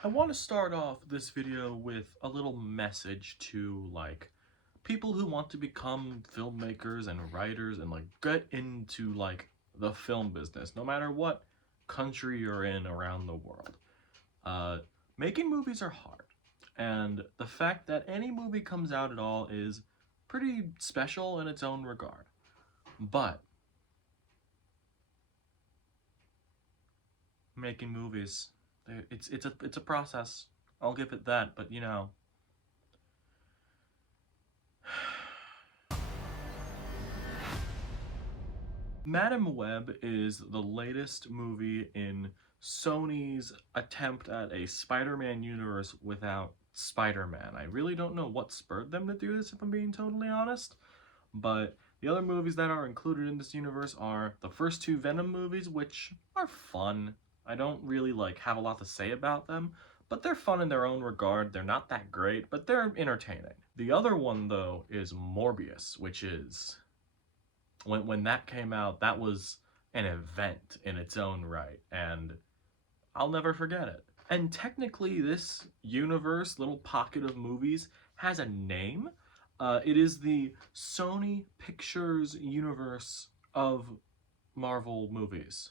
I want to start off this video with a little message to people who want to become filmmakers and writers and get into the film business, no matter what country you're in around the world. Uh, Making movies are hard, and the fact that any movie comes out at all is pretty special in its own regard. But making movies, it's a process. I'll give it that, but Madam Web is the latest movie in Sony's attempt at a Spider-Man universe without Spider-Man. I really don't know what spurred them to do this, if I'm being totally honest, but the other movies that are included in this universe are the first two Venom movies, which are fun. I don't really have a lot to say about them, but they're fun in their own regard. They're not that great, but they're entertaining. The other one, though, is Morbius, which is when that came out, that was an event in its own right, and I'll never forget it. And technically, this universe, little pocket of movies, has a name. It is the Sony Pictures universe of Marvel movies,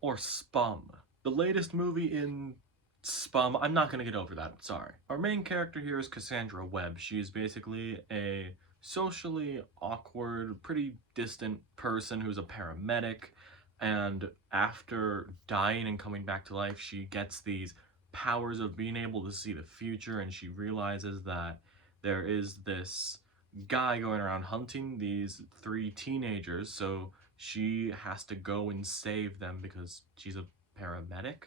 or SPUM. The latest movie in SPUM, I'm not gonna get over that, sorry. Our main character here is Cassandra Webb. She's basically a socially awkward, pretty distant person who's a paramedic, and after dying and coming back to life, she gets these powers of being able to see the future, and she realizes that there is this guy going around hunting these three teenagers, so she has to go and save them because she's a paramedic.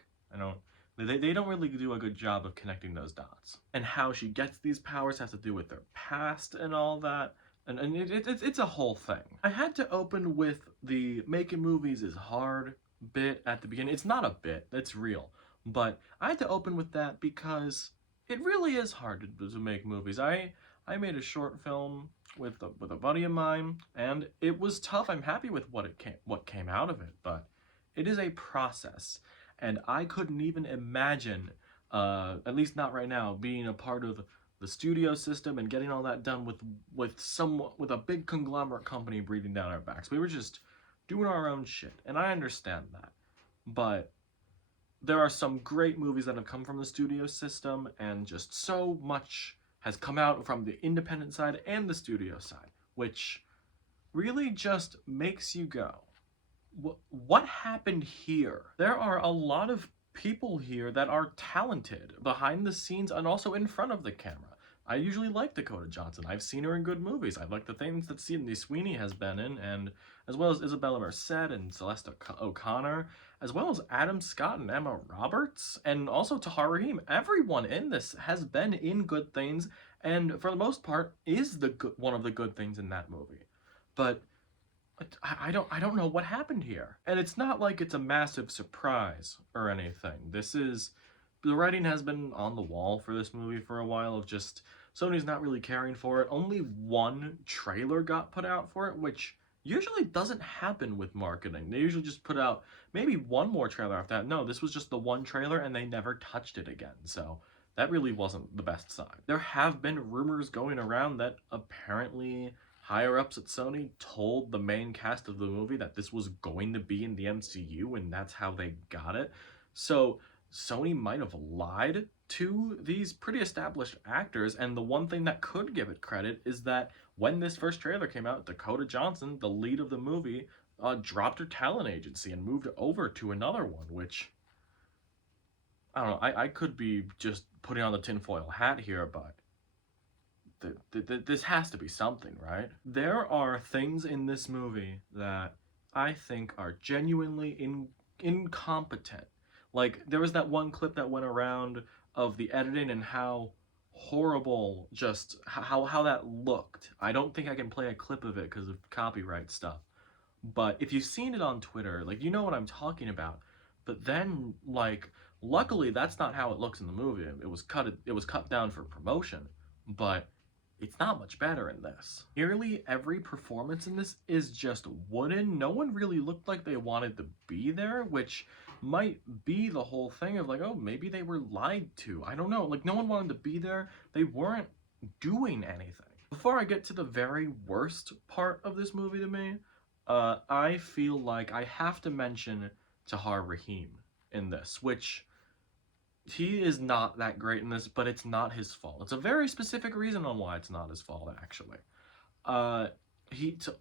They don't really do a good job of connecting those dots. And how she gets these powers has to do with their past and all that. And it's a whole thing. I had to open with the making movies is hard bit at the beginning. It's not a bit, it's real. But I had to open with that because it really is hard to make movies. I made a short film with a buddy of mine, and it was tough. I'm happy with what came out of it, but it is a process. And I couldn't even imagine, at least not right now, being a part of the studio system and getting all that done with a big conglomerate company breathing down our backs. We were just doing our own shit, and I understand that. But there are some great movies that have come from the studio system, and just so much has come out from the independent side and the studio side, which really just makes you go, what happened here? There are a lot of people here that are talented behind the scenes and also in front of the camera. I usually like Dakota Johnson. I've seen her in good movies. I like the things that Sweeney has been in, and as well as Isabela Merced and Celeste O'Connor, as well as Adam Scott and Emma Roberts, and also Tahar Rahim. Everyone in this has been in good things, and for the most part is one of the good things in that movie. But I don't know what happened here. And it's not like it's a massive surprise or anything. The writing has been on the wall for this movie for a while of just Sony's not really caring for it. Only one trailer got put out for it, which usually doesn't happen with marketing. They usually just put out maybe one more trailer after that. No, this was just the one trailer and they never touched it again. So that really wasn't the best sign. There have been rumors going around that apparently higher-ups at Sony told the main cast of the movie that this was going to be in the MCU, and that's how they got it. So Sony might have lied to these pretty established actors, and the one thing that could give it credit is that when this first trailer came out, Dakota Johnson, the lead of the movie, dropped her talent agency and moved over to another one, which, I don't know, I could be just putting on the tinfoil hat here, but this has to be something, right? There are things in this movie that I think are genuinely incompetent. Like, there was that one clip that went around of the editing and how horrible just how that looked. I don't think I can play a clip of it because of copyright stuff. But if you've seen it on Twitter, you know what I'm talking about. But then, luckily that's not how it looks in the movie. It was cut down for promotion, but it's not much better in this. Nearly every performance in this is just wooden. No one really looked like they wanted to be there, which might be the whole thing of like, oh, maybe they were lied to. I don't know. Like, no one wanted to be there. They weren't doing anything. Before I get to the very worst part of this movie to me, I feel like I have to mention Tahar Rahim in this, which he is not that great in this, but it's not his fault. It's a very specific reason on why it's not his fault, actually. Uh,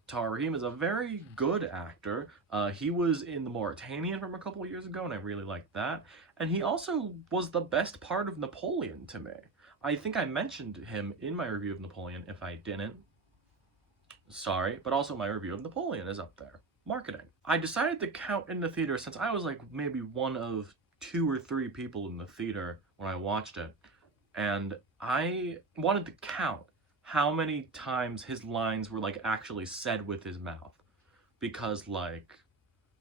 Tahar Rahim is a very good actor. He was in The Mauritanian from a couple years ago, and I really liked that. And he also was the best part of Napoleon to me. I think I mentioned him in my review of Napoleon. If I didn't, sorry, but also my review of Napoleon is up there. Marketing. I decided to count in the theater since I was like maybe one of 2 or 3 people in the theater when I watched it, and I wanted to count how many times his lines were like actually said with his mouth, because like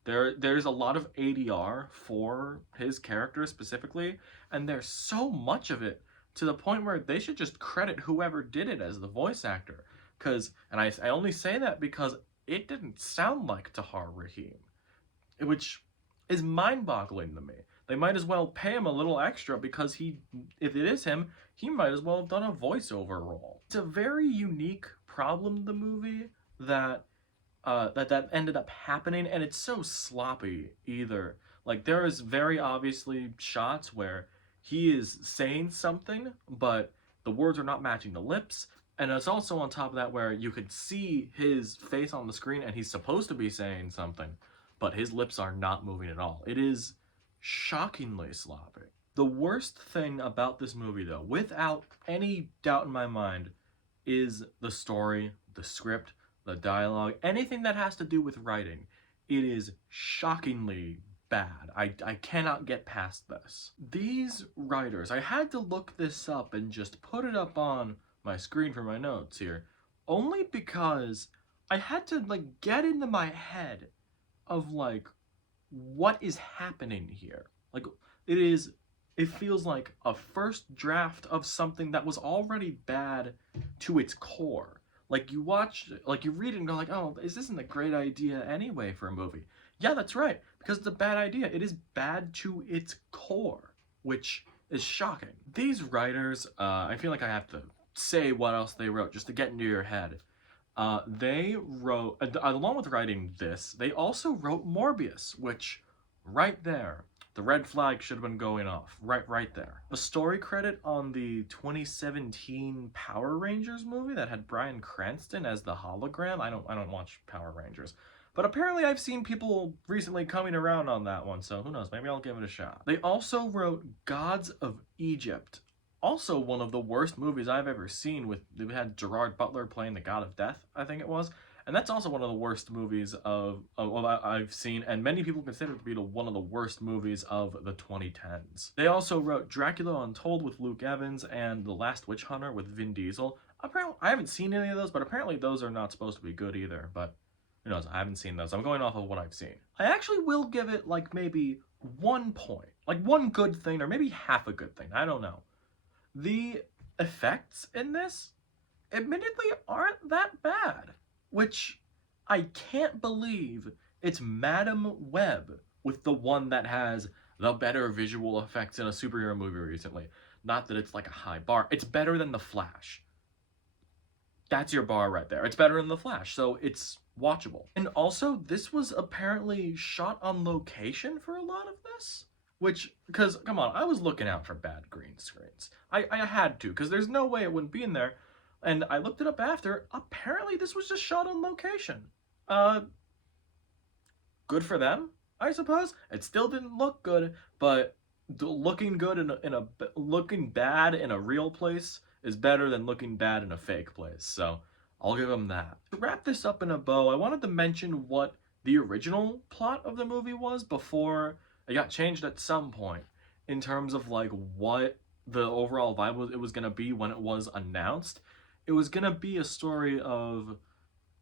there's a lot of ADR for his character specifically, and there's so much of it to the point where they should just credit whoever did it as the voice actor. And I only say that because it didn't sound like Tahar Rahim, which is mind-boggling to me. They might as well pay him a little extra because if it is him, he might as well have done a voiceover role. It's a very unique problem in the movie that that ended up happening, and it's so sloppy either. Like, there is very obviously shots where he is saying something, but the words are not matching the lips, and it's also on top of that where you could see his face on the screen and he's supposed to be saying something, but his lips are not moving at all. It is shockingly sloppy. The worst thing about this movie, though, without any doubt in my mind, is the story, the script, the dialogue, anything that has to do with writing. It is shockingly bad. I cannot get past this. These writers, I had to look this up and just put it up on my screen for my notes here, only because I had to like get into my head of like what is happening here. Like, it feels like a first draft of something that was already bad to its core. Like, you read it and go like, oh, this isn't a great idea anyway for a movie. Yeah, that's right, because it's a bad idea. It is bad to its core, which is shocking. These writers, I feel like I have to say what else they wrote just to get into your head. They wrote, along with writing this, they also wrote Morbius, which, right there, the red flag should have been going off. Right there. A story credit on the 2017 Power Rangers movie that had Bryan Cranston as the hologram. I don't watch Power Rangers, but apparently I've seen people recently coming around on that one, so who knows, maybe I'll give it a shot. They also wrote Gods of Egypt, also one of the worst movies I've ever seen. They had Gerard Butler playing the God of Death, I think it was. And that's also one of the worst movies I've seen, and many people consider it to be one of the worst movies of the 2010s. They also wrote Dracula Untold with Luke Evans and The Last Witch Hunter with Vin Diesel. Apparently, I haven't seen any of those, but apparently those are not supposed to be good either, but who knows, I haven't seen those. I'm going off of what I've seen. I actually will give it like maybe 1 point, like one good thing, or maybe half a good thing, I don't know. The effects in this, admittedly, aren't that bad. Which, I can't believe it's Madame Webb with the one that has the better visual effects in a superhero movie recently. Not that it's like a high bar. It's better than The Flash. That's your bar right there. It's better than The Flash, so it's watchable. And also, this was apparently shot on location for a lot of this. Which, because, come on, I was looking out for bad green screens. I had to, because there's no way it wouldn't be in there. And I looked it up after. Apparently, this was just shot on location. Good for them, I suppose. It still didn't look good, but looking good looking bad in a real place is better than looking bad in a fake place. So I'll give them that. To wrap this up in a bow, I wanted to mention what the original plot of the movie was before it got changed at some point, in terms of like what the overall vibe was gonna be when it was announced. It was gonna be a story of,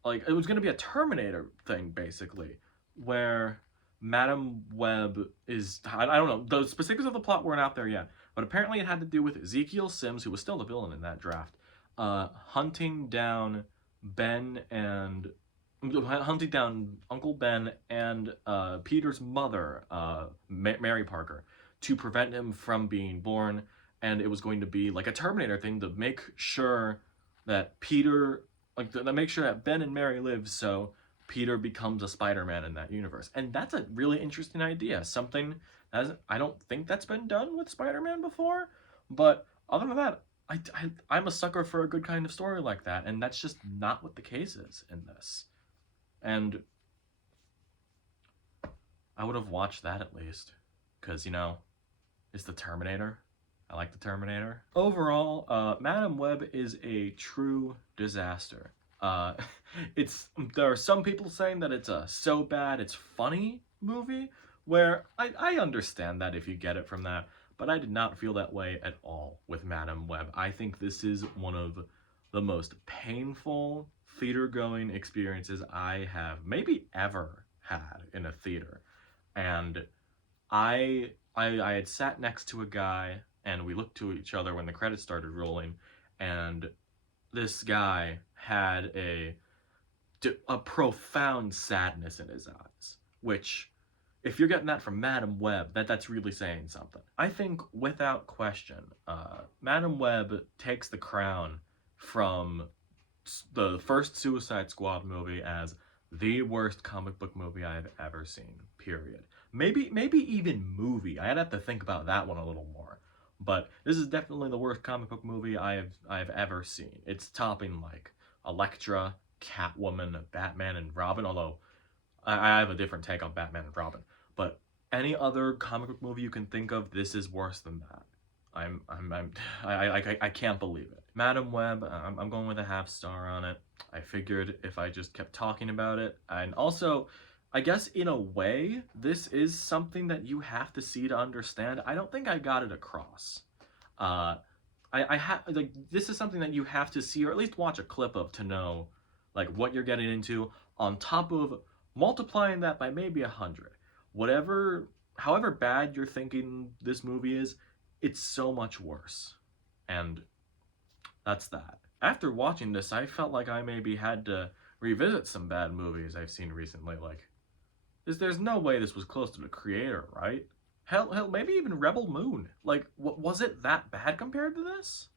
like, it was gonna be a Terminator thing, basically, where Madame Webb is, I don't know, the specifics of the plot weren't out there yet, but apparently it had to do with Ezekiel Sims, who was still the villain in that draft, hunting down Ben and hunting down Uncle Ben and Peter's mother, Mary Parker, to prevent him from being born. And it was going to be like a Terminator thing to make sure that Peter, like to make sure that Ben and Mary live, so Peter becomes a Spider-Man in that universe. And that's a really interesting idea. Something as I don't think that's been done with Spider-Man before. But other than that, I'm a sucker for a good kind of story like that, and that's just not what the case is in this. And I would have watched that at least, because, you know, it's the Terminator. I like the Terminator. Overall, Madam Web is a true disaster. Uh, there are some people saying that it's a so bad it's funny movie, where I understand that if you get it from that, but I did not feel that way at all with Madam Web. I think this is one of the most painful theater-going experiences I have maybe ever had in a theater. And I had sat next to a guy, and we looked to each other when the credits started rolling, and this guy had a profound sadness in his eyes, which, if you're getting that from Madam Web, that's really saying something. I think, without question, Madam Web takes the crown from the first Suicide Squad movie as the worst comic book movie I've ever seen, period. Maybe even movie. I'd have to think about that one a little more. But this is definitely the worst comic book movie I've ever seen. It's topping like Elektra, Catwoman, Batman, and Robin, although I have a different take on Batman and Robin. But any other comic book movie you can think of, this is worse than that. I can't believe it. Madam Web, I'm going with a half star on it. I figured if I just kept talking about it, and also, I guess in a way, this is something that you have to see to understand. I don't think I got it across. Uh, I have like this is something that you have to see or at least watch a clip of to know, like what you're getting into. On top of multiplying that by maybe 100, whatever, however bad you're thinking this movie is, it's so much worse. And that's that. After watching this, I felt like I maybe had to revisit some bad movies I've seen recently. Like, there's no way this was close to the creator, right? Hell, maybe even Rebel Moon. Like, was it that bad compared to this?